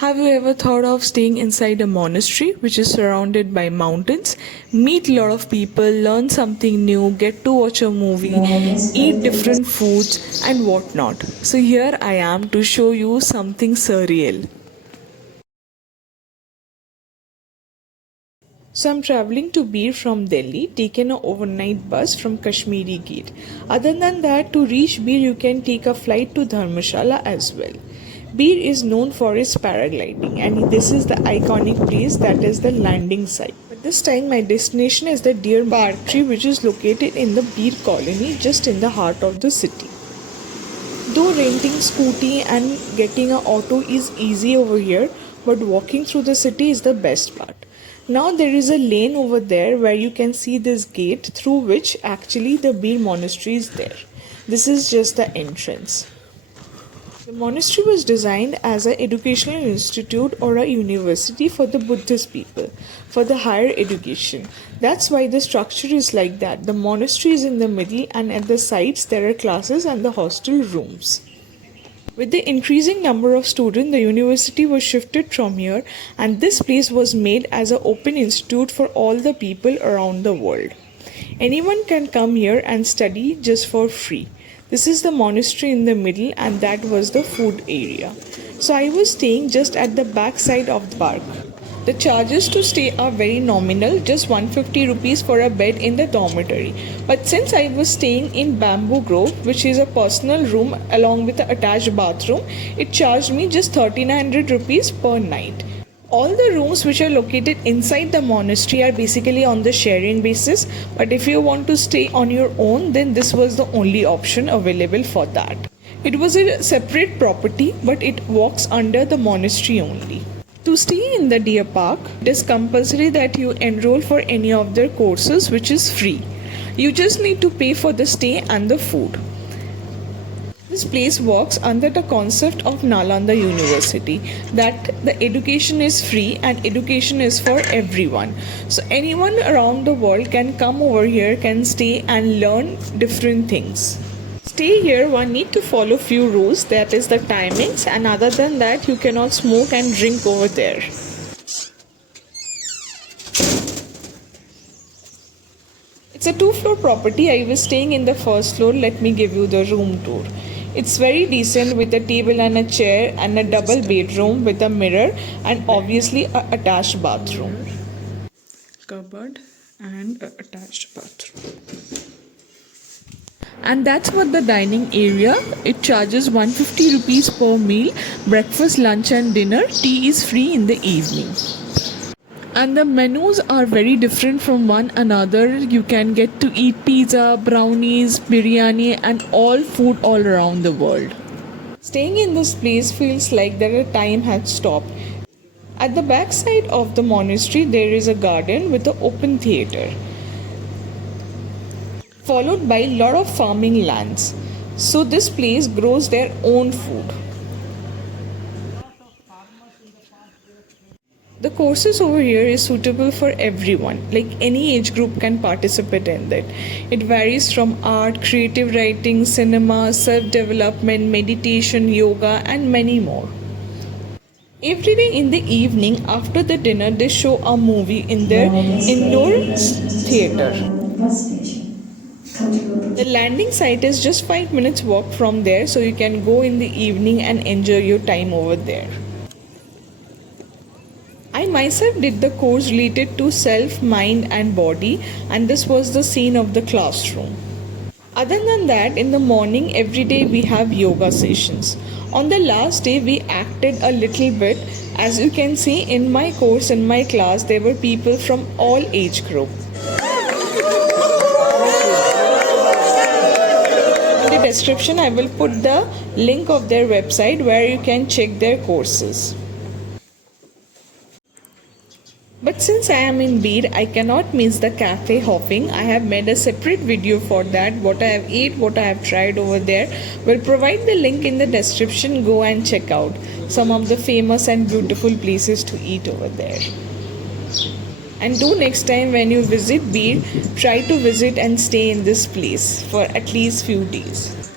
Have you ever thought of staying inside a monastery which is surrounded by mountains, meet a lot of people, learn something new, get to watch a movie, eat different foods, and whatnot? So, here I am to show you something surreal. So I'm traveling to Bir from Delhi, taking an overnight bus from Kashmiri Gate. Other than that, to reach Bir, you can take a flight to Dharmshala as well. Bir is known for its paragliding, and this is the iconic place that is the landing site. But this time, my destination is the Deer Park Tree, which is located in the Bir colony, just in the heart of the city. Though renting scooty and getting an auto is easy over here, but walking through the city is the best part. Now there is a lane over there where you can see this gate through which actually the Bir monastery is there. This is just the entrance. The monastery was designed as an educational institute or a university for the Buddhist people, for the higher education. That's why the structure is like that. The monastery is in the middle, and at the sides there are classes and the hostel rooms. With the increasing number of students, the university was shifted from here, and this place was made as an open institute for all the people around the world. Anyone can come here and study just for free. This is the monastery in the middle, and that was the food area. So I was staying just at the back side of the park. The charges to stay are very nominal, just 150 rupees for a bed in the dormitory. But since I was staying in Bamboo Grove, which is a personal room along with the attached bathroom, it charged me just 1300 rupees per night. All the rooms which are located inside the monastery are basically on the sharing basis, but if you want to stay on your own, then this was the only option available for that. It was a separate property, but it walks under the monastery only. To stay in the Deer Park, it is compulsory that you enroll for any of their courses, which is free. You just need to pay for the stay and the food. This place works under the concept of Nalanda University, that the education is free and education is for everyone. So anyone around the world can come over here, can stay and learn different things. Stay here, one need to follow few rules, that is the timings, and other than that you cannot smoke and drink over there. It's a 2-floor property. I was staying in the first floor. Let me give you the room tour. It's very decent with a table and a chair and a double bedroom with a mirror and obviously a attached bathroom. Cupboard and a attached bathroom. And that's what the dining area. It charges 150 rupees per meal, breakfast, lunch and dinner. Tea is free in the evening. And the menus are very different from one another. You can get to eat pizza, brownies, biryani and all food all around the world. Staying in this place feels like that a time had stopped. At the back side of the monastery there is a garden with an open theatre, followed by a lot of farming lands. So this place grows their own food. The courses over here is suitable for everyone, like any age group can participate in that. It varies from art, creative writing, cinema, self-development, meditation, yoga and many more. Every day in the evening after the dinner they show a movie in their indoor theatre. The landing site is just 5 minutes walk from there, so you can go in the evening and enjoy your time over there. I myself did the course related to self, mind and body, and this was the scene of the classroom. Other than that, in the morning every day we have yoga sessions. On the last day we acted a little bit. As you can see in my course, in my class, there were people from all age group. In the description I will put the link of their website where you can check their courses. But since I am in Bir, I cannot miss the cafe hopping. I have made a separate video for that. What I have ate, what I have tried over there. Will provide the link in the description. Go and check out some of the famous and beautiful places to eat over there. And do next time when you visit Bir, try to visit and stay in this place for at least few days.